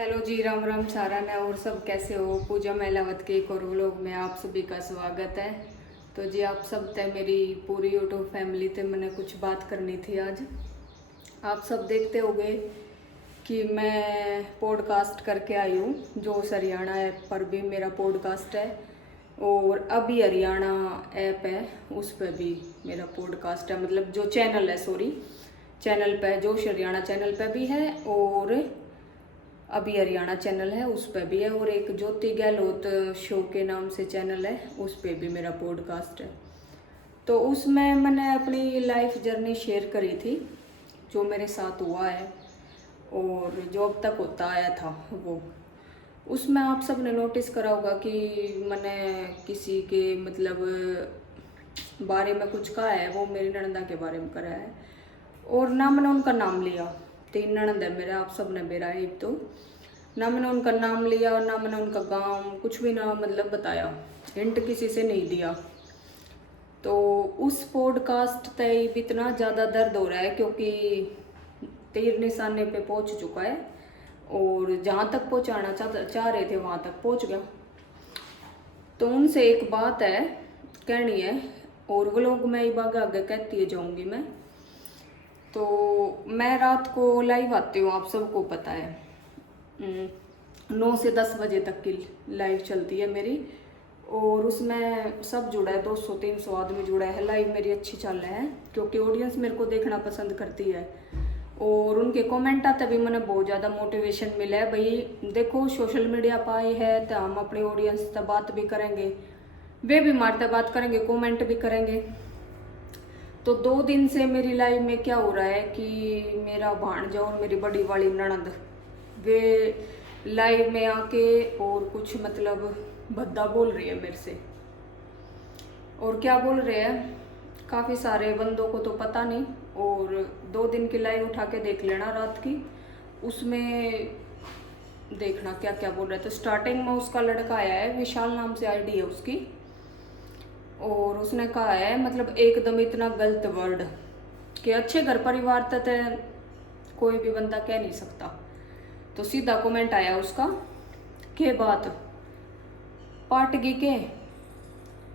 Hello जी, राम राम सारा ने और सब कैसे हो। पूजा महिलावत के एक और व्लॉग में आप सभी का स्वागत है। तो जी आप सब ते मेरी पूरी यूट्यूब फैमिली ते मैंने कुछ बात करनी थी आज। आप सब देखते होंगे कि मैं पॉडकास्ट करके आई हूँ, जो हरियाणा ऐप पर भी मेरा पॉडकास्ट है और अभी हरियाणा ऐप है उस पर भी मेरा पॉडकास्ट है, मतलब जो चैनल है, सॉरी चैनल पे जो हरियाणा चैनल पे भी है और अभी हरियाणा चैनल है उस पर भी है, और एक ज्योति गहलोत शो के नाम से चैनल है उस पर भी मेरा पॉडकास्ट है। तो उसमें मैंने अपनी लाइफ जर्नी शेयर करी थी, जो मेरे साथ हुआ है और जो अब तक होता आया था वो। उसमें आप सब ने नोटिस करा होगा कि मैंने किसी के मतलब बारे में कुछ कहा है, वो मेरी ननदा के बारे में करा है, और ना मैंने उनका नाम लिया। 3 ननद है मेरे, आप सब ने मेरा एक, तो ना मैंने उनका नाम लिया, ना मैंने उनका गांव, कुछ भी ना मतलब बताया, हिंट किसी से नहीं दिया। तो उस पॉडकास्ट तय भी इतना ज़्यादा दर्द हो रहा है क्योंकि तीर निशाने पे पहुंच चुका है और जहाँ तक पहुँचाना चाह रहे थे वहाँ तक पहुँच गया। तो उनसे एक बात है कहनी है, और वो लोग मैं ये बाग आगे कहती जाऊँगी मैं। तो मैं रात को लाइव आती हूँ, आप सबको पता है, 9 से 10 बजे तक की लाइव चलती है मेरी, और उसमें सब जुड़ा है, 200-300 आदमी जुड़ा है। लाइव मेरी अच्छी चल रहा है क्योंकि ऑडियंस मेरे को देखना पसंद करती है, और उनके कमेंट आते भी मैंने बहुत ज़्यादा मोटिवेशन मिला है। भाई देखो, सोशल मीडिया पर आई है तो हम अपनी ऑडियंस से बात भी करेंगे, वे भी हमारे से बात करेंगे, कमेंट भी करेंगे। तो 2 दिन से मेरी लाइफ में क्या हो रहा है कि मेरा भांजा और मेरी बड़ी वाली ननद वे लाइव में आके और कुछ मतलब भद्दा बोल रही है मेरे से। और क्या बोल रहे हैं काफ़ी सारे बंदों को तो पता नहीं, और 2 दिन की लाइव उठा के देख लेना रात की, उसमें देखना क्या क्या बोल रहे थे। तो स्टार्टिंग में उसका लड़का आया है, विशाल नाम से आईडी है उसकी, और उसने कहा है मतलब एकदम इतना गलत वर्ड कि अच्छे घर परिवार तक कोई भी बंदा कह नहीं सकता। तो सीधा कमेंट आया उसका, के बात पाटगी के,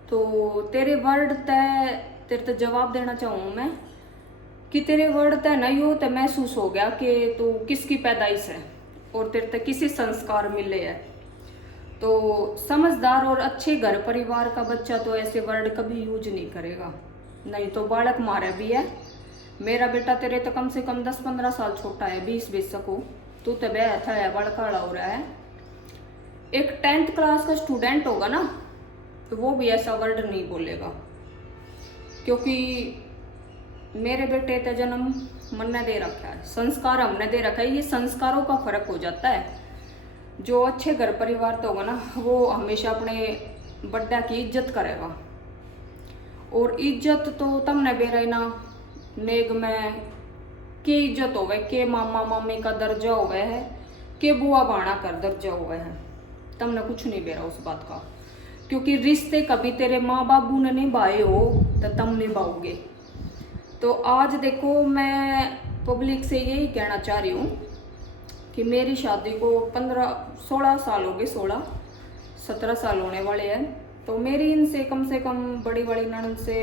तो तेरे वर्ड तय तेरे तो जवाब देना चाहूँ मैं कि तेरे वर्ड तय ना यूँ तो महसूस हो गया कि तू किसकी पैदाइश है और तेरे तक किसी संस्कार मिले है। तो समझदार और अच्छे घर परिवार का बच्चा तो ऐसे वर्ड कभी यूज नहीं करेगा, नहीं तो बालक मारे भी है। मेरा बेटा तेरे तो कम से कम 10-15 साल छोटा है, 20 सको, तू तो ब्याह था है, बड़काड़ा हो रहा है। एक 10th क्लास का स्टूडेंट होगा ना तो वो भी ऐसा वर्ड नहीं बोलेगा, क्योंकि मेरे बेटे का जन्म मन ने दे रखा है, संस्कार हमने दे रखा है। ये संस्कारों का फर्क हो जाता है। जो अच्छे घर परिवार तो होगा ना, वो हमेशा अपने बड्डा की इज्जत करेगा, और इज्जत तो तमने बेरे ना नेग में के इज्जत होवे, के मामा मामी का दर्जा होवे है, के बुआ बाणा का दर्जा होवे है, तमने कुछ नहीं बेरा उस बात का। क्योंकि रिश्ते कभी तेरे माँ बाबू ने निभाए हो तो तुम निभाओगे। तो आज देखो, मैं पब्लिक से यही कहना चाह रही हूँ कि मेरी शादी को 16 साल हो गए, 16-17 साल होने वाले हैं। तो मेरी इनसे कम से कम बड़ी बड़ी ननद से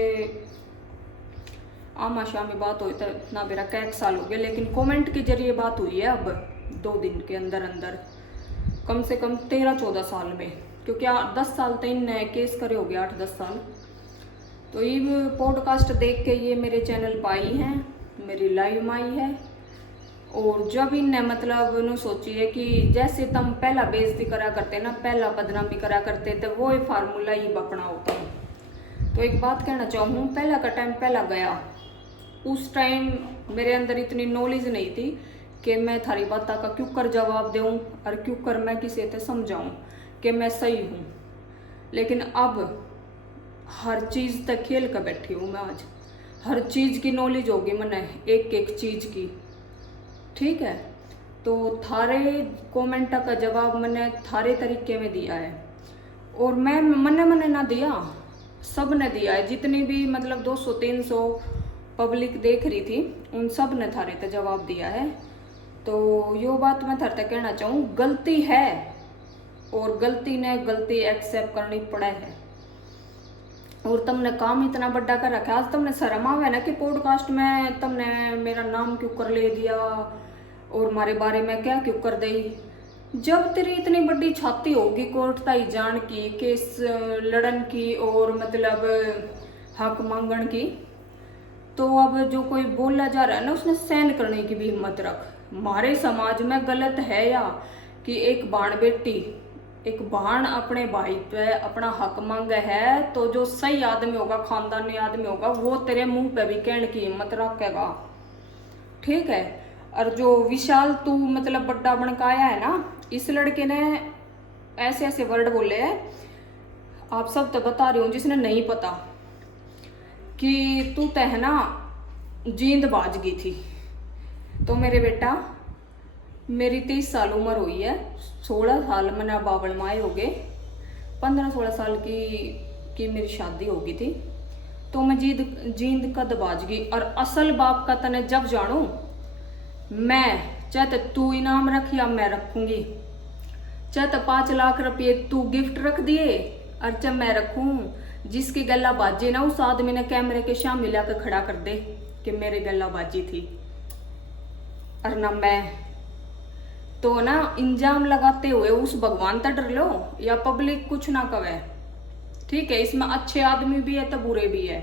आमा शामी बात हुई तो ना मेरा कैक साल हो गया, लेकिन कमेंट के जरिए बात हुई है अब 2 दिन के अंदर अंदर, कम से कम 13-14 साल में, क्योंकि 10 साल तो इन केस करे हो गया, 8-10 साल। तो ये पॉडकास्ट देख के ये मेरे चैनल पर आई हैं, मेरी लाइव में आई है, और जब इनने मतलब नु सोची है कि जैसे तुम पहला बेइज्जती करा करते ना, पहला बदनामी करा करते, तो वो ही फार्मूला ही अपना होता है। तो एक बात कहना चाहूँ, पहला का टाइम पहला गया, उस टाइम मेरे अंदर इतनी नॉलेज नहीं थी कि मैं थारी बात का क्यों कर जवाब दूँ और क्यों कर मैं किसी से समझाऊँ कि मैं सही हूँ। लेकिन अब हर चीज़ तक खेल कर बैठी हूँ मैं, आज हर चीज़ की नॉलेज होगी मैंने, एक एक चीज़ की, ठीक है। तो थारे कमेंट का जवाब मैंने थारे तरीके में दिया है, और मैंने ना दिया, सब ने दिया है। जितनी भी मतलब 200-300 पब्लिक देख रही थी, उन सब ने थारे तक जवाब दिया है। तो यो बात मैं थारे तक कहना चाहूँ, गलती है और गलती ने गलती एक्सेप्ट करनी पड़े है। और तुमने काम इतना बड़ा कर रखा, आज तुमने शर्म आवे ना कि पॉडकास्ट में तुमने मेरा नाम क्यों कर ले दिया और हमारे बारे में क्या क्यों कर दी। जब तेरी इतनी बड़ी छाती होगी कोर्ट ताई जान की, केस लड़न की और मतलब हक मांगन की, तो अब जो कोई बोला जा रहा है ना उसने सहन करने की भी हिम्मत रख। हमारे समाज में गलत है या कि एक बाण बेटी, एक बाण अपने भाई पे अपना हक मांगे है, तो जो सही आदमी होगा, खानदानी आदमी होगा, वो तेरे मुंह पे भी कहने की हिम्मत रखेगा, ठीक है। और जो विशाल तू मतलब बड्डा बनकाया है ना, इस लड़के ने ऐसे ऐसे वर्ड बोले हैं, आप सब तो बता रही हूँ जिसने नहीं पता, कि तू तह ना जींद बाज गई थी। तो मेरे बेटा, मेरी 30 साल उम्र हुई है, 16 साल मैंने बावल माए हो गए, 15-16 साल की मेरी शादी हो गई थी। तो मैं जींद कद बाज गई। और असल बाप का तने जब जानू मैं, चाहे तू इनाम रख या मैं रखूंगी, चाहे 5 लाख रुपये तू गिफ्ट रख दिए और चाहे मैं रखूं, जिसकी गला बाजी ना उस आदमी ने कैमरे के सामने लाकर खड़ा कर दे कि मेरे गला बाजी थी। और ना मैं तो ना इंजाम लगाते हुए उस भगवान तक डर लो या पब्लिक कुछ ना कवे, ठीक है। इसमें अच्छे आदमी भी है तो बुरे भी है,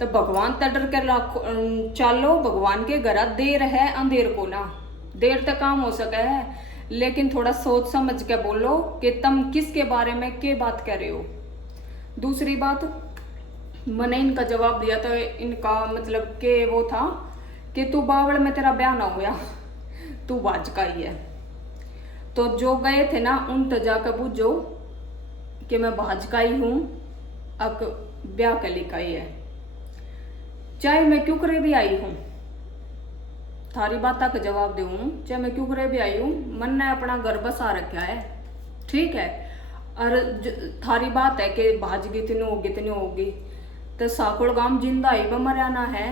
तो भगवान तक डर के चालो। भगवान के घर देर है अंधेर को ना, देर तक काम हो सके है, लेकिन थोड़ा सोच समझ के बोलो कि तुम किसके बारे में क्या बात कर रहे हो। दूसरी बात, मैंने इनका जवाब दिया तो इनका मतलब कि वो था कि तू बावड़ में तेरा ब्याह ना होया, तू भाजका ही है। तो जो गए थे ना उन तो जाकर पूछो कि मैं भाजका ही हूं, अब ब्याह के लिए ही है, चाहे मैं क्यों करे भी आई हूं, थारी बात का जवाब दूं, चाहे मैं क्यों करे भी आई हूं, मन ने अपना घर बसा रखा है, ठीक है। और थारी बात है कि भाजगी तिनी होगी, तो साकुड़ गांव जिंदा ही मरियाना है,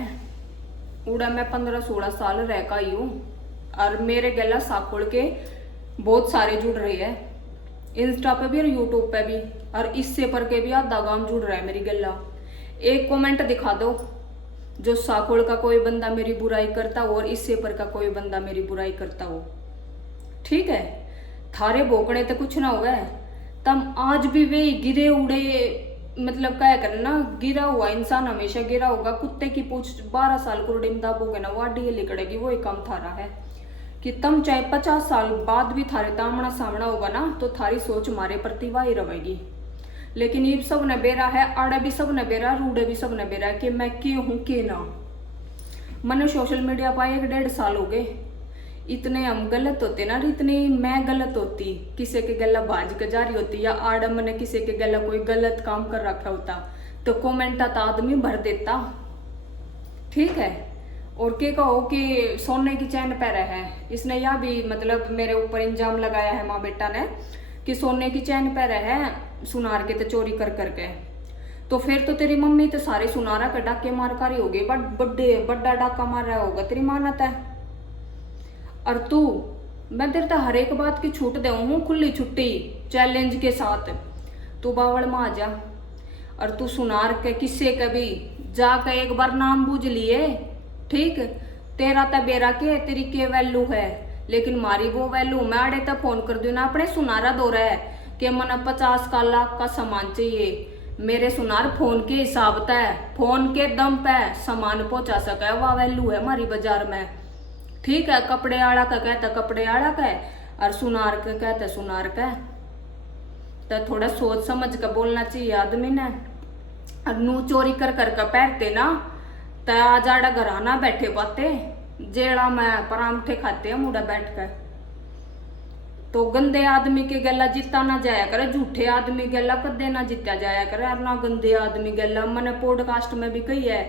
उड़ा मैं 15-16 साल रह का ही हूँ। और मेरे गला साकुड़ के बहुत सारे जुड़ रहे हैं, इंस्टा पे भी और यूट्यूब पे भी, और इससे पर के भी आधा गांव जुड़ रहा है मेरी गला। एक कमेंट दिखा दो जो साकुड़ का कोई बंदा मेरी बुराई करता हो और इससे पर का कोई बंदा मेरी बुराई करता हो, ठीक है। थारे भोकड़े तो कुछ ना हुआ है, तम आज भी वे गिरे उड़े, मतलब क्या करना, गिरा हुआ इंसान हमेशा गिरा होगा। कुत्ते की पूछ 12 साल कुरडी में दाबोगे ना, वाडी लिकड़ेगी, वही काम थारा है कि तुम चाहे 50 साल बाद भी थारे तामना सामना होगा ना, तो थारी सोच हमारे प्रति वाही रहेगी। लेकिन ये सब ने बेरा है, आड़े भी सब ने बेरा, रूडे भी सब ने बेरा कि मैं के हूं के ना। मैंने सोशल मीडिया पाए 1-1.5 साल हो गए, इतने हम गलत होते ना, इतनी मैं गलत होती, किसी के गला भाज के जारी होती, या आड़ मैंने किसी के गला कोई गलत काम कर रखा होता तो कमेंट आता आदमी भर देता, ठीक है। और के कहो कि सोने की चैन पहरे है, इसने यह भी मतलब मेरे ऊपर इल्जाम लगाया है माँ बेटा ने कि सोने की चैन पहरे है सुनार के तो चोरी कर करके। तो फिर तो तेरी मम्मी तो सारे सुनारा के डाके मारकारी हो गई, बड़ा डाका मार रहा होगा तेरी मानत है। और तू, मैं तेरे तो हर एक बात की छूट दे हूँ, खुली छुट्टी चैलेंज के साथ, तू बावड़ में आ जा। और तू सुनार के किस्से कभी जाकर एक बार नाम बूझ लिए, ठीक, तेरा तो बेरा के तेरी के वैल्यू है, लेकिन मारी वो वैल्यू। मैं आड़े तक फोन कर दू ना अपने सुनारा दो रहा है कि मन 50 लाख का सामान चाहिए, मेरे सुनार फोन के हिसाब तय, फोन के दम पे सामान पहुंचा सके, वह वैल्यू है हमारी बाजार में, ठीक है। कपड़े आड़ा का कहता कपड़े आड़ा का है, और सुनार का कहता सुनार का है। तो थोड़ा सोच समझ कर बोलना चाहिए आदमी ने। और नू चोरी कर कर पहनते ना, तो आज आड़ा घर आना बैठे पाते, जेड़ा में परांठे खाते हैं मुड़ा बैठ कर। तो गंदे आदमी के गला जीता ना जाया करे, झूठे आदमी गला कदे ना जीता जाया करे, और ना गंदे आदमी गला। मैंने पॉडकास्ट में भी कही है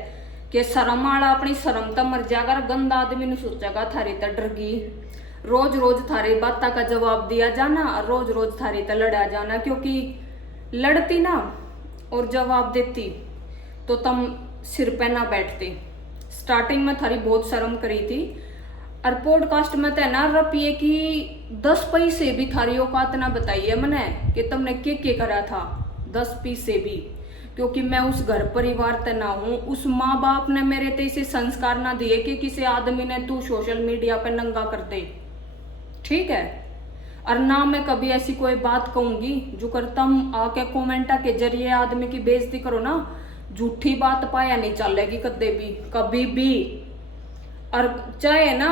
कि शर्म आला अपनी शर्म तो मर जाएगा, गंदा आदमी ने सोचेगा थारी तो डरगी। रोज रोज थारी बात का जवाब दिया जाना, रोज रोज थारी तो लड़ा जाना, क्योंकि लड़ती ना और जवाब देती तो तुम सिर पे ना बैठते। स्टार्टिंग में थारी बहुत शर्म करी थी, और पॉडकास्ट में तो ना रुपये की 10 पैसे भी थारी औकात ना बताइए मैंने कि तुमने के करा था, 10 पैसे भी, क्योंकि मैं उस घर परिवार ते ना हूँ। उस माँ बाप ने मेरे ते इसे संस्कार ना दिए कि किसी आदमी ने तू सोशल मीडिया पे नंगा कर दे, ठीक है। और ना मैं कभी ऐसी कोई बात कहूंगी जो कर तुम आके कमेंटा के जरिए आदमी की बेइज्जती करो ना, झूठी बात पाया नहीं चलेगी कदे भी, कभी भी। और चाहे ना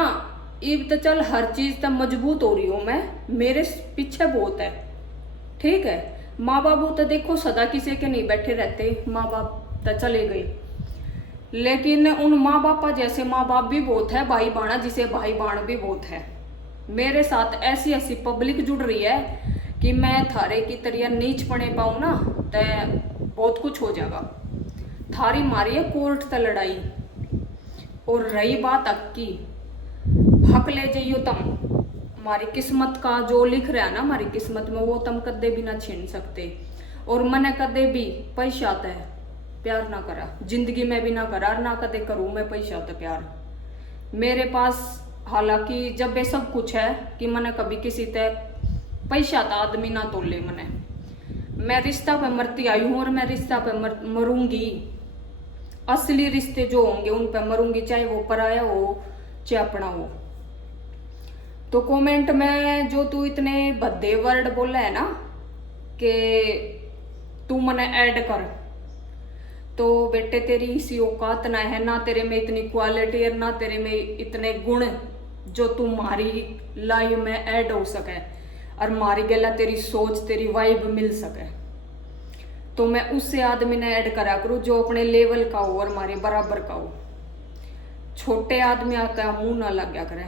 इब तो चल हर चीज तक मजबूत हो रही हूं मैं, मेरे पीछे बहुत है, ठीक है। माँ बाबू तो देखो सदा किसी के नहीं बैठे रहते, माँ बाप तो चले गए, लेकिन उन माँ बापा जैसे माँ बाप भी बहुत है, भाई बाणा जिसे भाई बाण भी बहुत है। मेरे साथ ऐसी ऐसी पब्लिक जुड़ रही है कि मैं थारे की तरह नीच पड़े पाऊँ ना तो बहुत कुछ हो जाएगा। थारी मारी है कोर्ट तक लड़ाई, और रही बात हक की, हक ले जाइयो तुम, हमारी किस्मत का जो लिख रहा है ना हमारी किस्मत में वो तुम कदे भी ना छीन सकते। और मैंने कदे भी पैसा आता है प्यार ना करा, जिंदगी में भी ना करा, ना कदे करूँ मैं पैसा आता प्यार मेरे पास। हालांकि जब ये सब कुछ है कि मैंने कभी किसी तक पैसा था आदमी ना तोले, मैं रिश्ता पे मरती आई हूँ और मैं रिश्ता पे मरूंगी। असली रिश्ते जो होंगे उन पे मरूंगी, चाहे वो पराया हो चाहे अपना हो। तो कमेंट में जो तू इतने भद्दे वर्ड बोला है ना कि तू मने ऐड कर, तो बेटे तेरी इसी औकात ना है, ना तेरे में इतनी क्वालिटी और ना तेरे में इतने गुण जो तुम्हारी लाइफ में ऐड हो सके और मारी गला तेरी सोच तेरी वाइब मिल सके। तो मैं उससे आदमी ने ऐड करा करूँ जो अपने लेवल का हो और हमारे बराबर का हो, छोटे आदमी का मुंह ना लग गया करे।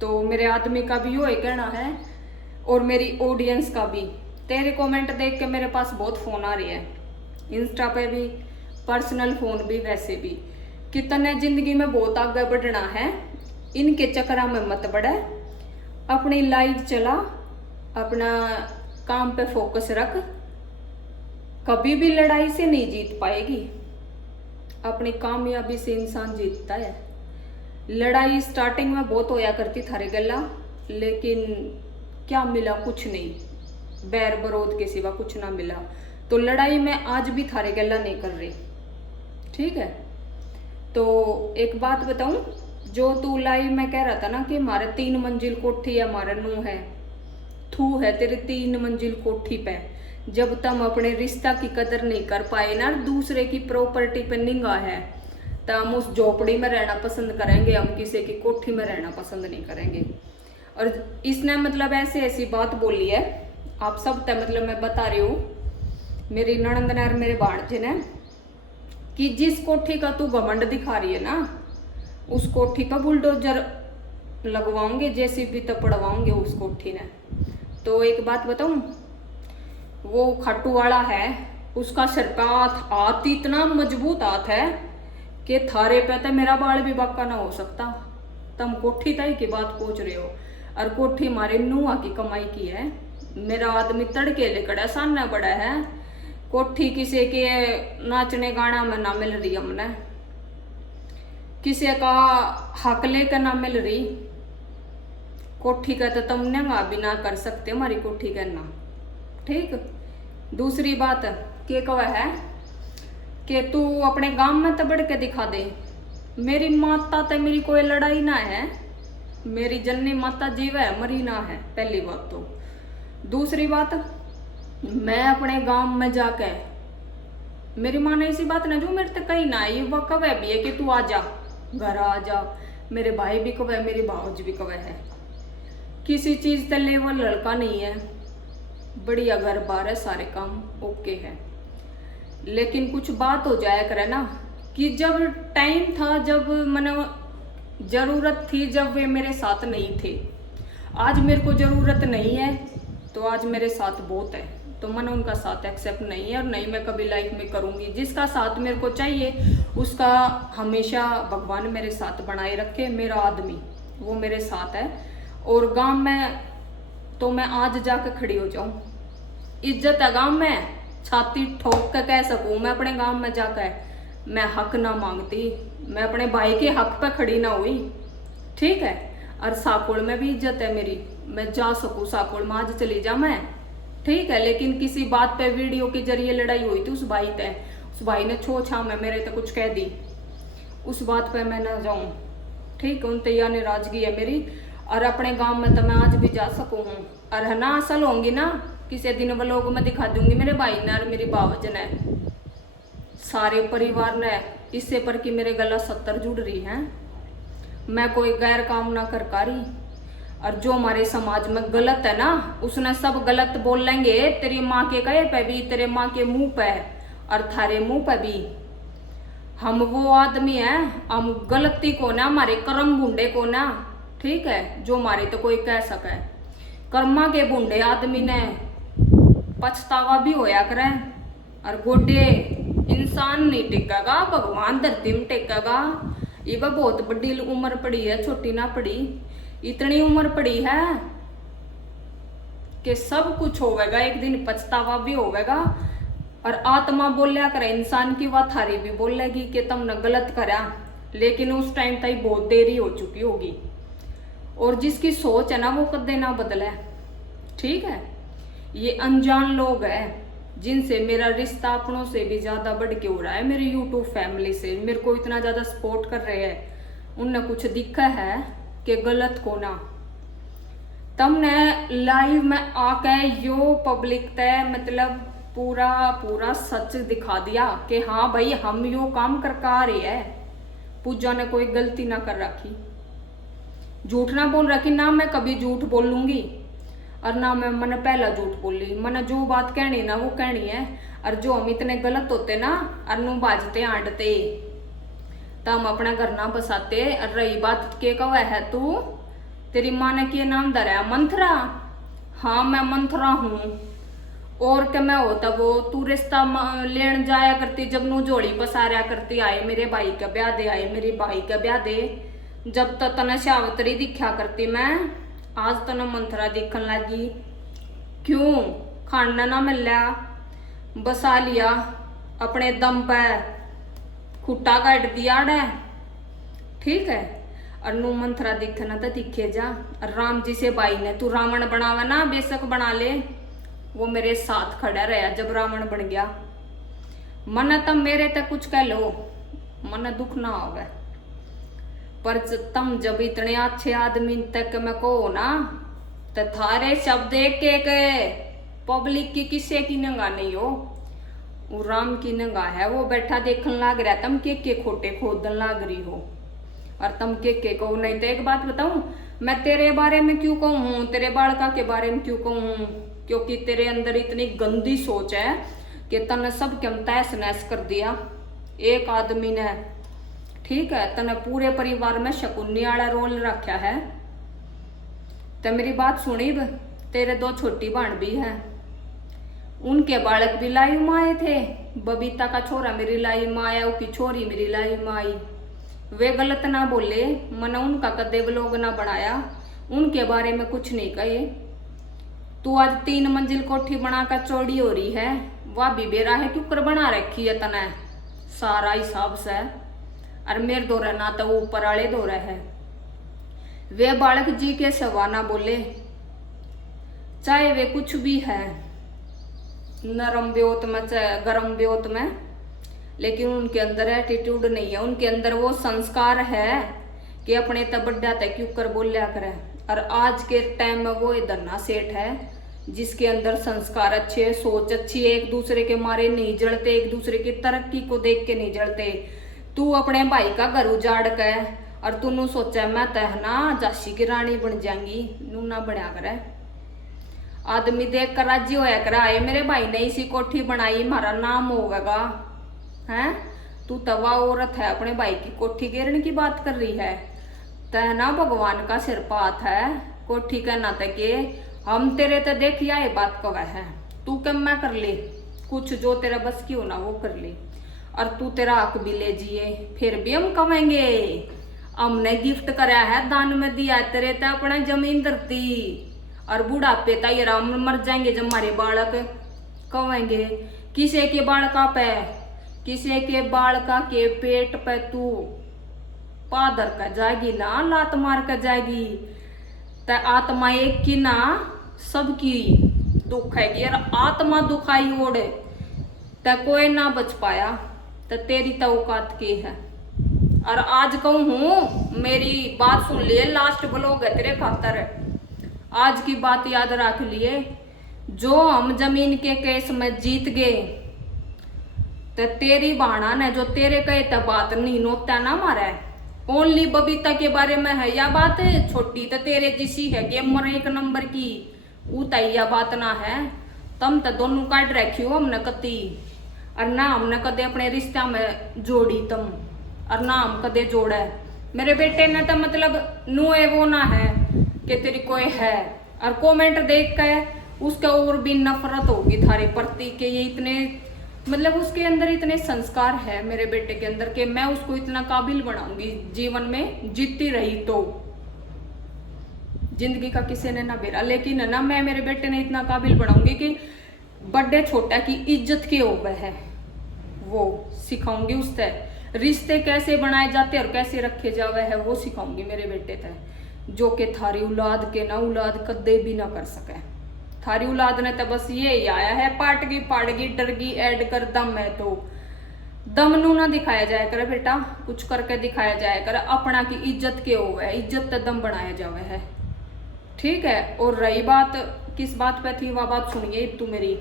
तो मेरे आदमी का भी ये कहना है और मेरी ऑडियंस का भी। तेरे कमेंट देख के मेरे पास बहुत फोन आ रही है, इंस्टा पे भी, पर्सनल फोन भी, वैसे भी। कितने जिंदगी में बहुत आगे बढ़ना है, इनके चक्कर में मत बढ़े, अपनी लाइफ चला, अपना काम पे फोकस रख। कभी भी लड़ाई से नहीं जीत पाएगी, अपनी कामयाबी से इंसान जीतता है। लड़ाई स्टार्टिंग में बहुत होया करती थारे गला, लेकिन क्या मिला, कुछ नहीं, बैर बरोध के सिवा कुछ ना मिला। तो लड़ाई मैं आज भी थारे गला नहीं कर रही, ठीक है। तो एक बात बताऊं, जो तू लाइव में कह रहा था ना कि हमारे 3 मंजिल कोठी है, हमारा नू है, थू है तेरे 3 मंजिल कोठी पे। जब तुम अपने रिश्ता की कदर नहीं कर पाए ना, दूसरे की प्रॉपर्टी पे निगाह है, तो हम उस झोपड़ी में रहना पसंद करेंगे, हम किसी की कोठी में रहना पसंद नहीं करेंगे। और इसने मतलब ऐसी ऐसी बात बोली है, आप सब तक मतलब मैं बता रही हूँ मेरी ननंद ने और मेरे भाणजे ने, कि जिस कोठी का तू घमंड दिखा रही है ना, उस कोठी पर बुलडोजर लगवाओगे, जेसीबी तो पड़वाओगे उस कोठी ने। तो एक बात बताऊं, वो खाटू वाला है, उसका सर का हाथ इतना मजबूत हाथ है कि थारे पे तो मेरा बाल भी बाका ना हो सकता। तुम कोठी तय की बात पूछ रहे हो, और कोठी हमारे नुआ की कमाई की है। मेरा आदमी तड़के लेकर सामने बड़ा है, कोठी किसी के नाचने गाना में ना मिल रही, हमने किसी का हक लेकर ना मिल रही। कोठी का तो तुम नंगा भी ना कर सकते, हमारी कोठी करना, ठीक। दूसरी बात के कवा है कि तू अपने गांव में तो बढ़ के दिखा दे। मेरी माता तो मेरी कोई लड़ाई ना है, मेरी जननी माता जीव है, मरी ना है, पहली बात। तो दूसरी बात, मैं अपने गांव में जाके, मेरी माँ ने ऐसी बात ना जो मेरे तक कहीं ना आई, वह कवे भी है कि तू आ जा, घर आ जा। मेरे भाई भी कवे, मेरी भावज भी कवे है, किसी चीज का लेवल लड़का नहीं है, बढ़िया घर बार है, सारे काम ओके है। लेकिन कुछ बात हो जाया करे ना कि जब टाइम था, जब मैंने जरूरत थी, जब वे मेरे साथ नहीं थे। आज मेरे को जरूरत नहीं है तो आज मेरे साथ बहुत है, तो मैंने उनका साथ एक्सेप्ट नहीं है और नहीं मैं कभी लाइफ में करूंगी। जिसका साथ मेरे को चाहिए उसका हमेशा भगवान मेरे साथ बनाए रखे। मेरा आदमी वो मेरे साथ है, और गांव में तो मैं आज जाकर खड़ी हो जाऊं, इज्जत है गांव में, छाती ठोक कर कह सकूं मैं अपने गांव में जाकर मैं हक ना मांगती, मैं अपने भाई के हक पे खड़ी ना हुई, ठीक है। और साकोड़ में भी इज्जत है मेरी, मैं जा सकूं साकोड़ में आज चली जा मैं, ठीक है। लेकिन किसी बात पे वीडियो के जरिए लड़ाई हुई थी उस भाई ते, उस भाई ने छो छा में मेरे तो कुछ कह दी, उस बात पे मैं ना जाऊं, ठीक है। उन तैया नाराजगी है मेरी। और अपने गांव में तो मैं आज भी जा सकूं हूँ, और है ना असल होंगी ना किसी दिन व्लॉग में दिखा दूंगी मेरे भाई ने और मेरी बावजन है, सारे परिवार ने, इससे पर कि मेरे गला 70 जुड़ रही है। मैं कोई गैर काम ना कर पा रही, और जो हमारे समाज में गलत है ना उसने सब गलत बोल लेंगे, तेरी माँ के कहे पे भी, तेरे माँ के मुंह पे और थारे मुंह पे भी। हम वो आदमी है, हम गलती को ना, हमारे कर्म बूंडे को ना, ठीक है, जो हमारे तो कोई कह सके। कर्मा के बूंडे आदमी ने पछतावा भी होया करे, और गोडे इंसान नहीं टेकेगा, भगवान धरती में टेकेगा। ये बहुत बड़ी उम्र पड़ी है, छोटी ना पड़ी, इतनी उम्र पड़ी है कि सब कुछ होवेगा, एक दिन पछतावा भी होवेगा। और आत्मा बोलिया करे इंसान की, वह थारी भी बोलेगी कि तुमने गलत करा, लेकिन उस टाइम तक बहुत देरी हो चुकी होगी। और जिसकी सोच है ना वो कदे ना बदले, ठीक है। ये अनजान लोग हैं जिनसे मेरा रिश्ता अपनों से भी ज्यादा बढ़ के हो रहा है, मेरी यूट्यूब फैमिली से मेरे को इतना ज्यादा सपोर्ट कर रहे हैं। उनने कुछ दिखा है कि गलत को ना, तुमने लाइव में आके यो पब्लिक तय मतलब पूरा सच दिखा दिया कि हाँ भाई हम यो काम कर आ रहे हैं। पूजा ने कोई गलती ना कर रखी, झूठ ना बोल रखी, ना मैं कभी झूठ बोलूंगी और ना मैंने पहला झूठ बोली। मैंने जो बात कहनी ना वो कहनी है, और जो हम इतने गलत होते ना और नू बाजते आंटते तो हम अपना घर ना बसाते। और रही बात के कवा है तू, तेरी माँ ने क्या नाम धरा मंथरा, हाँ मैं मंथरा हूँ, और क्या मैं होता वो, तू रिश्ता लेन जाया करती जब नू जोड़ी पसारा करती, आए मेरे भाई का ब्याह दे, आए मेरे भाई का ब्याह दे, जब तक तना शावतरी दिखा करती मैं, आज तना मंथरा दिखन लगी। क्यों? खाना ना मिला, बसा लिया अपने दम पे, खुट्टा काट दिया है, ठीक है। और नू मंथरा दिखना तो दिखे जा। राम जी से भाई ने, तू रावण बनावे ना बेशक बना ले, वो मेरे साथ खड़ा रहा जब रावण बन गया। मन तब मेरे तक कुछ कह लो, मन दुख ना होगा, पर तुम जब इतने अच्छे आदमी तक मैं कहो ना, तो थारे शब्द एक पब्लिक की किसी की नंगा नहीं हो, वो राम की नंगा है। वो बैठा देखने लाग रहा, तुम के खोटे खोदन लाग रही हो, और तुम के कहो नहीं। तो एक बात बताऊं, मैं तेरे बारे में क्यों कहूँ, तेरे बालका के बारे में क्यों कहूँ, क्योंकि तेरे अंदर इतनी गंदी सोच है कि तने सब के तहस नहस कर दिया एक आदमी ने, ठीक है। तने पूरे परिवार में शकुनी वाला रोल रखा है। तो मेरी बात सुनी, तेरे 2 छोटी बहन भी है, उनके बालक भी लाइव में आए थे। बबीता का छोरा मेरी लाइव में आया, उसकी छोरी मेरी लाइव में आई। वे गलत ना बोले, मैंने उनका कदे व्लॉग ना बनाया, उनके बारे में कुछ नहीं कहे। तू आज 3 मंजिल कोठी बनाकर चौड़ी हो रही है, वह भी बेरा है क्यों कर बना रखी है तने सारा हिसाब से। और मेरे दौरा ना तो ऊपर वाले दौरा है। वे बालक जी के सवा ना बोले, चाहे वे कुछ भी है, नरम ब्योत में चाहे गरम ब्योत में, लेकिन उनके अंदर एटीट्यूड नहीं है, उनके अंदर वो संस्कार है कि अपने तबड्डा तक क्यों कर बोलिया करे। और आज के टाइम में वो धन्ना सेठ है जिसके अंदर संस्कार अच्छे है, सोच अच्छी है, एक दूसरे के मारे नहीं जलते, एक दूसरे की तरक्की को देख के नहीं जलते। तू अपने भाई का घर उजाड़ के और तू नू सोचा मैं तहना झांसी की रानी बन जाएंगी, नू ना बनया करे। आदमी देख कर राजी होया कर, आए मेरे भाई ने इसी कोठी बनाई, हमारा नाम होगा है। तू तवा औरत है, अपने भाई की कोठी गिरने की बात कर रही है। तहना भगवान का सिर पात है, कोठी का ना तके हम तेरे तो देखिया ये बात कवा है। तू कम मैं कर ले, कुछ जो तेरा बस की हो ना वो कर ले, और तू तेरा हक भी ले जिए, फिर भी हम कमाएंगे। हमने गिफ्ट कराया है, दान में दिया है तेरे तो अपना जमीन धरती, और बुढ़ापे तक राम मर जाएंगे जब हमारे बालक कमाएंगे। किसी के बालका पे, किसी के बालका के पेट पे तू पादर कर जाएगी ना, लात मार कर जाएगी। त आत्मा एक की ना सबकी दुख है, और आत्मा दुखाई ओढ़े त कोई ना बच पाया। त तेरी तो औकात की है। और आज कहूँ मेरी बात सुन लिए, लास्ट ब्लॉग है तेरे खातर। आज की बात याद रख लिए, जो हम जमीन के केस में जीत गए तो तेरी बाणा ने जो तेरे कहे तो बात नहीं नोता ना मारा। ओनली बबीता के बारे में है या बात, छोटी तो तेरे जिसी है गेमर 1 नंबर की, या बात ना है। तम तो दोनों काट रखी हो हमने कती, और ना हमने कदे अपने रिश्ता में जोड़ी तम, और ना हम कदे जोड़ा। मेरे बेटे ने तो मतलब नुए वो ना है कि तेरी कोई है, और कमेंट देख के उसके और भी नफरत होगी थारे प्रति के ये इतने मतलब उसके अंदर इतने संस्कार है मेरे बेटे के अंदर कि मैं उसको इतना काबिल बनाऊंगी जीवन में, जीतती रही तो। जिंदगी का किसी ने ना बेरा, लेकिन ना मैं मेरे बेटे ने इतना काबिल बनाऊंगी कि बड़े छोटा की इज्जत के हो गए है वो सिखाऊंगी उससे। रिश्ते कैसे बनाए जाते और कैसे रखे जावे है वो सिखाऊंगी मेरे बेटे से, जो कि थारी औलाद के ना औलाद कदे भी ना कर सके। थारी औलाद ने तो बस ये ही आया है, पाटगी पाड़गी डरगी ऐड कर दम है, तो दम नू ना दिखाया जाए कर बेटा, कुछ करके दिखाया जाए कर। अपना की इज्जत के हो है, इज्जत तो दम बनाया जावे है, ठीक है। और रही बात किस बात पे थी, वह बात सुनिए तू मेरी।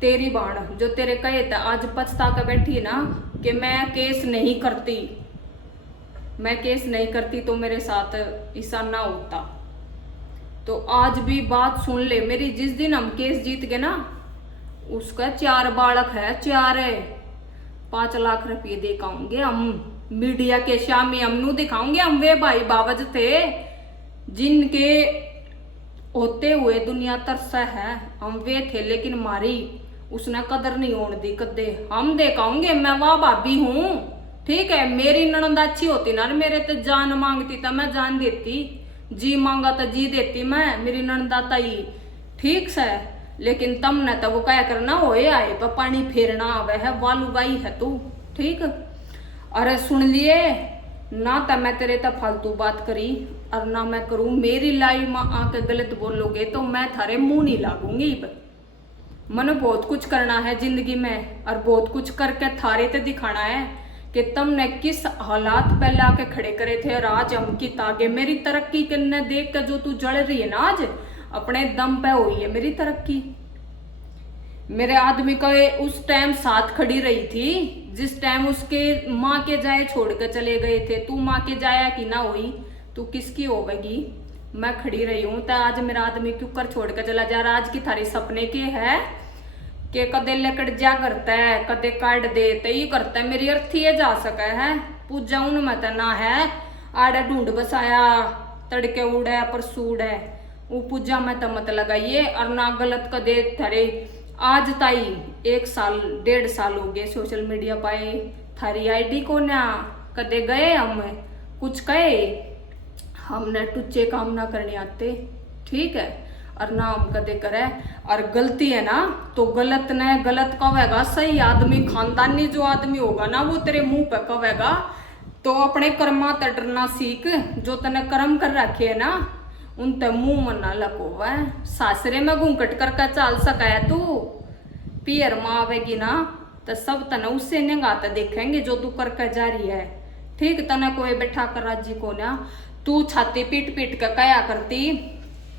तेरी बाण जो तेरे कहे था आज पछता कर बैठी ना कि मैं केस नहीं करती, मैं केस नहीं करती तो मेरे साथ ऐसा ना होता। तो आज भी बात सुन ले मेरी, जिस दिन हम केस जीत गए ना, उसका 4 बालक है, 4 है, 5 लाख रुपये दिखाऊंगे हम मीडिया के सामने, हमनू दिखाऊंगे हम वे भाई बाबज थे जिनके होते हुए दुनिया तरसा है, हम वे थे। लेकिन मारी उसने कदर नहीं होने दी कदे, हम दिखाऊंगे मैं वाह भाभी हूं, ठीक है। मेरी ननद अच्छी होती ना, मेरे तो जान मांगती तो मैं जान देती, जी मांगा तो जी देती मैं, मेरी ननदा ताई, ठीक से। लेकिन तमने तो वो क्या करना, होए आए पर पानी फेरना आवे है, वालू गाई है तू, ठीक। अरे सुन लिए ना, तो मैं तेरे तो फालतू बात करी और ना मैं करूं, मेरी लाइफ में आके गलत बोलोगे तो मैं थारे मुंह नहीं लागूंगी। मन बहुत कुछ करना है जिंदगी में, और बहुत कुछ करके थारे ते दिखाना है कि तुमने किस हालात पहले आके खड़े करे थे, और आज हम की तागे मेरी तरक्की करने देख कर जो तू जल रही है ना, आज अपने दम पे हुई है मेरी तरक्की। मेरे आदमी का उस टाइम साथ खड़ी रही थी, जिस टाइम उसके माँ के जाए छोड़ कर चले गए थे। तू माँ के जाया कि ना हुई, तू किसकी होगी, मैं खड़ी रही हूं। तो आज मेरा आदमी क्यों कर छोड़ कर चला जा रहा, आज की थारी सपने के है कि कदे लेकड़ जा करता है, कदे काट दे तो ये करता है, मेरी अर्थी जा सका है। पूजा उन मत ना है, आड़े ढूंढ बसाया तड़के उड़े परसू उड़े, वो पूजा में तो मत लगाइए। और ना गलत कदे थारे आज ताई 1 साल 1.5 साल हो गए सोशल मीडिया पाए, थारी आईडी को ना कदे गए हम कुछ कहे, हमने टुच्चे काम ना करने आते, ठीक है। और ना हम कदे करे, और गलती है ना तो गलत ने गलत कहेगा, सही आदमी खानदानी जो आदमी होगा ना वो तेरे मुंह पे कहेगा। तो अपने कर्मा ते डरना सीख, जो तने कर्म कर रखे है ना उन ते मुंह में ना लकोवा। सासरे में घूंकट करके चाल सका है तू, पियर माँ आवेगी ना तो सब तने उससे निगाहते देखेंगे जो तू करके जा रही है, ठीक। तने कोई बैठा कर राजी को ना, तू छाती पीट पीट के कया करती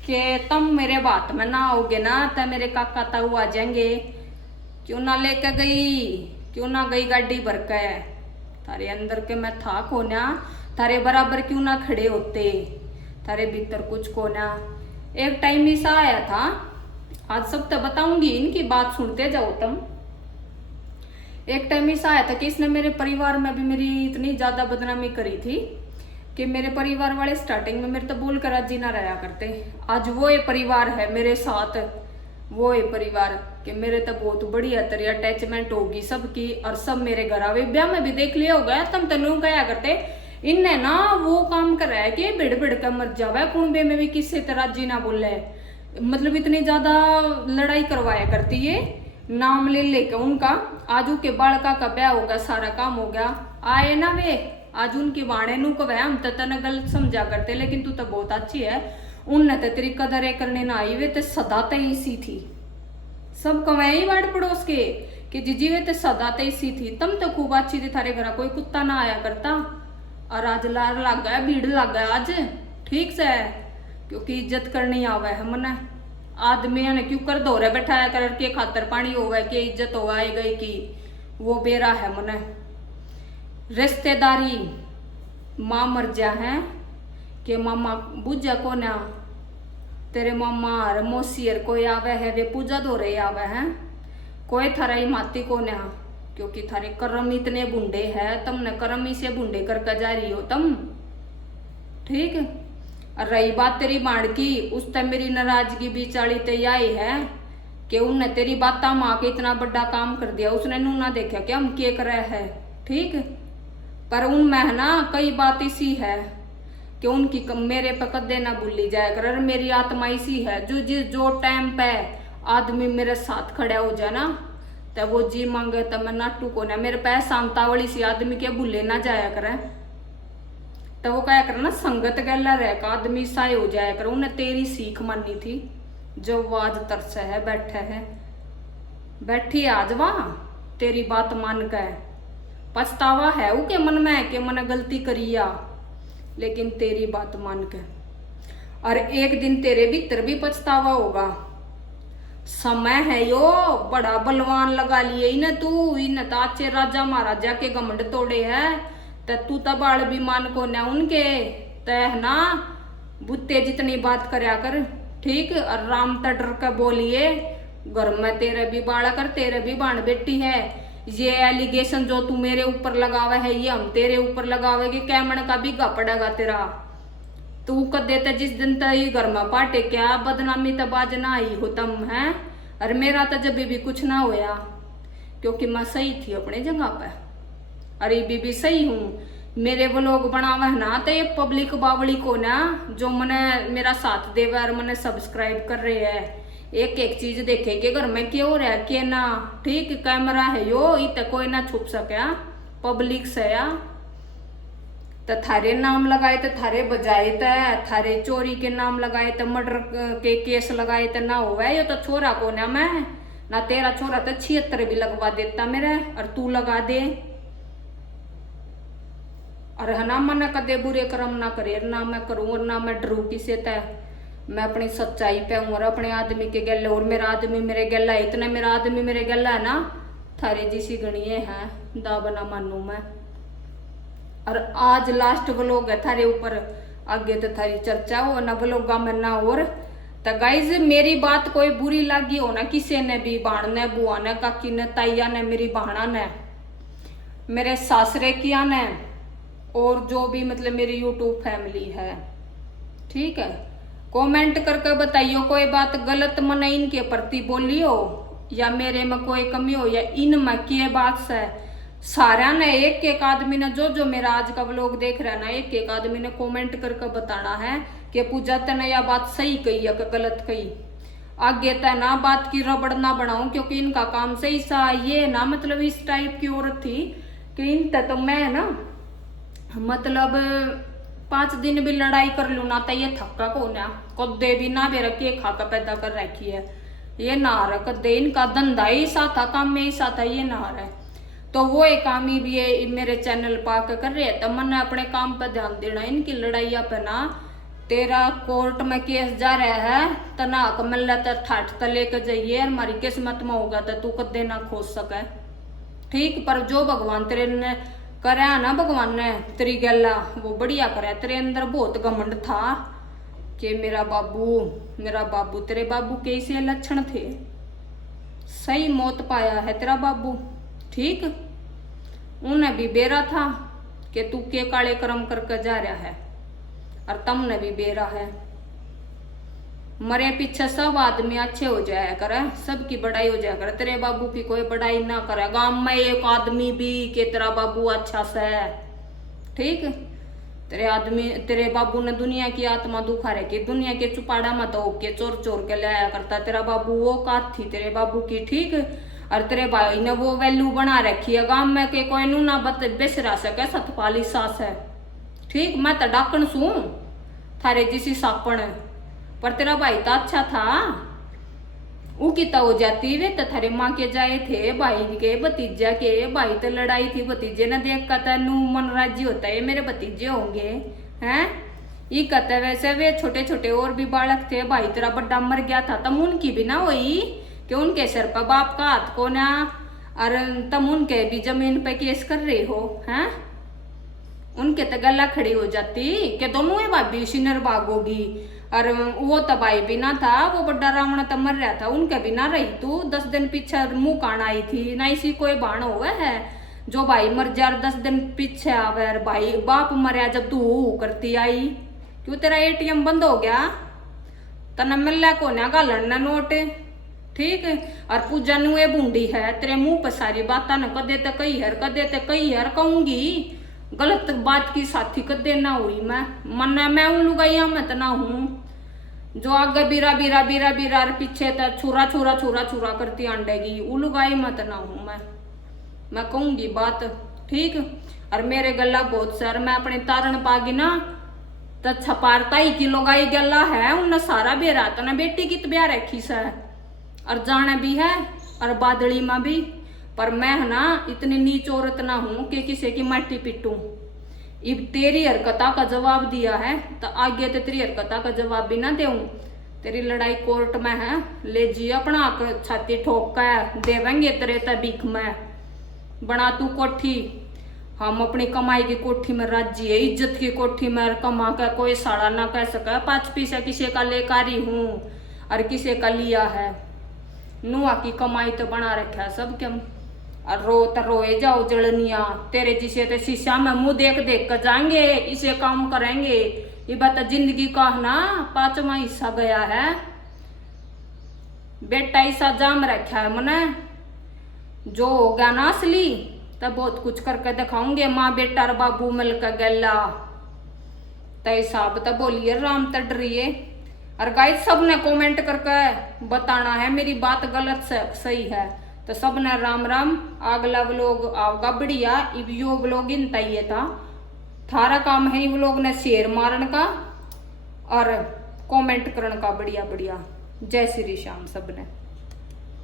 कि तुम मेरे बात में ना आओगे ना तो मेरे काका ताऊ आ जाएंगे, क्यों ना लेके गई, क्यों ना गई गाड़ी भर के, थारे अंदर के मैं था को ना, थारे बराबर क्यों ना खड़े होते, थारे भीतर कुछ को ना। एक टाइम ऐसा आया था, आज सब तो बताऊंगी, इनकी बात सुनते जाओ तुम। एक टाइम ऐसा आया था कि इसने मेरे परिवार में भी मेरी इतनी ज्यादा बदनामी करी थी कि मेरे परिवार वाले स्टार्टिंग में मेरे तो बोल कर राजी ना रहा करते। आज वो ये परिवार है मेरे साथ, वो ये परिवार कि मेरे तो बहुत बढ़िया तरह अटैचमेंट होगी सबकी, और सब मेरे घर आवे। ब्याह में भी देख लिया होगा, तुम तनु गया करते, इनने ना वो काम करा है कि भिड़ भिड़ कर मर जावे, कुंबे में भी किसी तरह जी ना बोले, मतलब इतनी ज्यादा लड़ाई करवाया करती है, नाम ले लेकर उनका। आजू के बालका का ब्याह होगा, सारा काम हो गया, आए ना वे आज उनकी वाणे नू कहे हम तो तने गलत समझा करते, लेकिन तू तो बहुत अच्छी है। उनने तो तेरी कदर करने ना आई, वे तो सदा तय सी थी। सब कवे ही वाड़ पड़ोस के कि जीजी वे तो सदा तय सी थी, तम तो खूब अच्छी थी, थारे घर कोई कुत्ता ना आया करता। और आज लार लग गया, भीड़ लग गया आज, ठीक से, क्योंकि इज्जत करनी आवे है मने। आदमी ने क्यों कर दौरे बैठाया कर के खातर पानी होगा के इज्जत हो आई गई की, वो बेरा है मने। रिश्तेदारी माँ मर जा है कि मामा बुझा को ना, तेरे मामा और मौसी और कोई आवे है वे पूजा दो रहे आवे हैं, कोई थारा ही माती को ना, क्योंकि थारे कर्म इतने बुंडे है, तुमने कर्म ही से बुंडे करके जा रही हो तुम, ठीक। और रही बात तेरी बाण की, उस तक मेरी नाराजगी बिचाली ते आई है कि उनने तेरी बाता माँ के इतना बड़ा काम कर दिया, उसने नू ना देखा कि हम क्या कर रहे हैं, ठीक। पर उनमें है ना कई बात इसी है कि उनकी मेरे पे कदे ना भूली जाए कर। मेरी आत्मा इसी है जो टाइम पे आदमी मेरे साथ खड़ा हो जाए ना, तो वो जी मांगे तो मैं नाटू को ना, मेरे पे शांतावली सी आदमी के भूले ना जाया करे, तो वो क्या करे ना संगत गैला रह का आदमी साय हो जाया कर। उन्हें तेरी सीख मानी थी जो वो आज तरस है, बैठे है, बैठी आज वहां तेरी बात मान के पछतावा है उके मन में कि मैंने गलती करिया, लेकिन तेरी बात मान के। और एक दिन तेरे भीतर भी पछतावा होगा, समय है यो, बड़ा बलवान लगा लिए इन्हें तू, इन्हें तो अच्छे राजा महाराजा के घमंड तोड़े है, तू तो बाल भी मान को ना उनके, तह ना बुत्ते जितनी बात करया कर, ठीक। और राम तो डर के बोलिए, घर में तेरे भी बाड़ा कर, तेरे भी बाण बेटी है, ये एलिगेशन जो तू मेरे ऊपर लगावे है ये हम तेरे ऊपर लगावेगे, कैमण का भी गा पड़ेगा तेरा। तू कर देते जिस दिन तक घर में पाटे क्या बदनामी तो बाजना आई हो तुम है। और मेरा तो जब भी कुछ ना होया, क्योंकि मैं सही थी अपने जगह पे, अरे भी सही हूँ। मेरे व्लॉग बनावे ना तो ये पब्लिक बावली को ना जो मने मेरा साथ देवे और मने सब्सक्राइब कर रहे है, एक एक चीज देखे कि घर में क्या हो रहा है क्या ना, ठीक। कैमरा है यो इत कोई ना छुप सके पब्लिक से या, तो थारे नाम लगाए तो थारे बजाए तो, थारे चोरी के नाम लगाए तो, मर्डर के केस लगाए तो ना होवे। ये तो छोरा को ना मैं ना, तेरा छोरा तो 76 भी लगवा देता मेरे, और तू लगा दे। और है ना मन कदे बुरे कर्म ना करे, ना मैं करूँ और ना मैं डरू किसी तय, मैं अपनी सच्चाई पे हूँ और अपने आदमी के गले, और मेरा आदमी मेरे गला है, इतना मेरा आदमी मेरे गला है ना, थारे जिसी गणिये है दाब ना मानू मैं। और आज लास्ट व्लॉग है थारे ऊपर, आगे तो थारी चर्चा हो ना व्लॉगा में ना। और तो गाइज मेरी बात कोई बुरी लगी हो ना किसी ने भी, बाण ने, बुआ ने, काकी ने, ताइया ने, मेरी बहना ने, मेरे सासरे किया ने, और जो भी मतलब मेरी यूट्यूब फैमिली है, ठीक है, कमेंट करके बताइयो कोई बात गलत मने इनके प्रति बोली हो, या मेरे में कोई कमी हो, या इन में की बात से सारा ने एक एक आदमी ने जो मेरा आज का व्लॉग देख रहा है ना, एक एक आदमी ने कमेंट करके बताना है कि पूजा तने यह बात सही कही या गलत कही। आगे तय ना बात की रबड़ ना बनाऊं, क्योंकि इनका काम सही सा ये ना मतलब इस टाइप की औरत थी कि इन तो मैं ना मतलब 5 दिन भी लड़ाई कर लू ना तो ये थक्का को ना कदे भी ना बेरा के खाका पैदा कर रखी है, ये ना रहा कदे, इनका धंधा ही सा था, काम में ही सा था, ये ना रहा। तो वो एक काम ही भी ये मेरे चैनल पाक कर रहे हैं, तो मैंने अपने काम पर ध्यान देना, इनकी लड़ाइया पे ना। तेरा कोर्ट में केस जा रहा है तो ना हक मिल रहा ठाठ तो लेकर जाइए, हमारी किस्मत में होगा तो तू कदे ना खोज सके, ठीक। पर जो भगवान तेरे ने करे ना, भगवान ने तेरी गला वो बढ़िया करे, तेरे अंदर बहुत घमंड था कि मेरा बाबू तेरे बाबू कैसे लक्षण थे, सही मौत पाया है तेरा बाबू, ठीक। उन्हें भी बेरा था कि तू के काले कर्म करके जा रहा है, और तुमने भी बेरा है। मरे पीछे सब आदमी अच्छे हो जाया करे, सबकी बड़ाई हो जाया करे, तेरे बाबू की कोई बड़ाई ना करे। गांव में एक आदमी भी कि तेरा बाबू अच्छा सा है, ठीक। तेरे बाबू ने दुनिया की आत्मा दुखा रखी, दुनिया के चुपाड़ा मत हो के चोर चोर के लाया करता, तेरा बाबू वो कात थी तेरे बाबू की, ठीक। और तेरे भाई ने वो वैल्यू बना रखी है गांव में के कोई नू ना बेसरा सके सतपाली सास है। ठीक, मैं तो डाकण सू थारे जिसी सापण, पर तेरा भाई तो अच्छा था। ऊ की तो हो जाती वे तो थारे माँ के जाए थे भाई के भतीजा के, भाई तो लड़ाई थी भतीजे ने देख का तेनू मन राज्य होता है मेरे भतीजे होंगे हैं। ये कहते वैसे वे छोटे छोटे और भी बालक थे, भाई तेरा बड्डा मर गया था तम उनकी भी ना हुई कि उनके सिर पर बाप का हाथ को ना, और तुम उनके भी जमीन पे केस कर रहे हो हैं। उनके तो गला खड़ी हो जाती कि दोनों ही भाभी सिनर भागोगी, और वो तो भाई भी ना था, वो बड़ा रावण तो मर रहा था, उनके भी ना रही तू 10 दिन पीछे मुंह कान आई थी ना। इसी कोई बाण हुआ है जो भाई मर जा 10 दिन पीछे आवे, भाई बाप मरिया जब तू करती आई। क्यों तेरा एटीएम बंद हो गया तना मिल को ना गालन ना नोट। ठीक, और पूजा नु ये बूंदी है तेरे मुंह पर सारी बातें न कदे तो कही हर कदे तो कही हर कहूंगी, गलत बात की साथी कदे ना हुई। मैं उन लुगाइया में तो ना हूं जो आगे बीरा बीरा बीरा बीरा पीछे तो छुरा छुरा छुरा छुरा करती आंडेगी, उ लुगाई मत ना हूं मैं कहूंगी बात। ठीक, और मेरे गला बहुत सर मैं अपने तारण पागी ना तो छपारता ही की लुगाई गला है उन सारा बेरा तो ना बेटी की तो ब्याह रखी सा और जाने भी है और बादली में भी, पर मैं ना इतनी नीच औरत ना हूं कि किसी की माटी पिटूं। इब तेरी हरकता का जवाब दिया है तो आगे तो तेरी हरकता का जवाब भी ना देऊं। तेरी लड़ाई कोर्ट में है, ले जी अपना छाती ठोक कर देवेंगे तेरे तबीक में। बना तू कोठी, हम अपनी कमाई की कोठी में राज्य है, इज्जत की कोठी में कमा कर कोई साड़ा ना कह सके 5 पैसा किसी का लेकारी हूं और किसी का लिया है। नुआ की कमाई तो बना रखा है सब के, और रो तो रोए जाओ जड़निया तेरे जिसे तो शीशा में मुंह देख देख कर जाएंगे, इसे काम करेंगे। ये बात जिंदगी का ना 5वां हिस्सा गया है, बेटा ऐसा जाम रखा है मने जो हो गया ना असली तब बहुत कुछ करके दिखाऊंगे। माँ बेटा और बाबू मिलकर गला तय साहब तो बोलिए राम तो डरिए। और गाइस सब ने कमेंट करके बताना है मेरी बात गलत से सही है, तो सब ने राम राम। अगला व्लॉग आओगा बढ़िया, इब यो व्लॉग इन तय था थारा काम है व्लॉग ने शेयर मारन का और कमेंट करने का बढ़िया बढ़िया। जय श्री श्याम सब ने।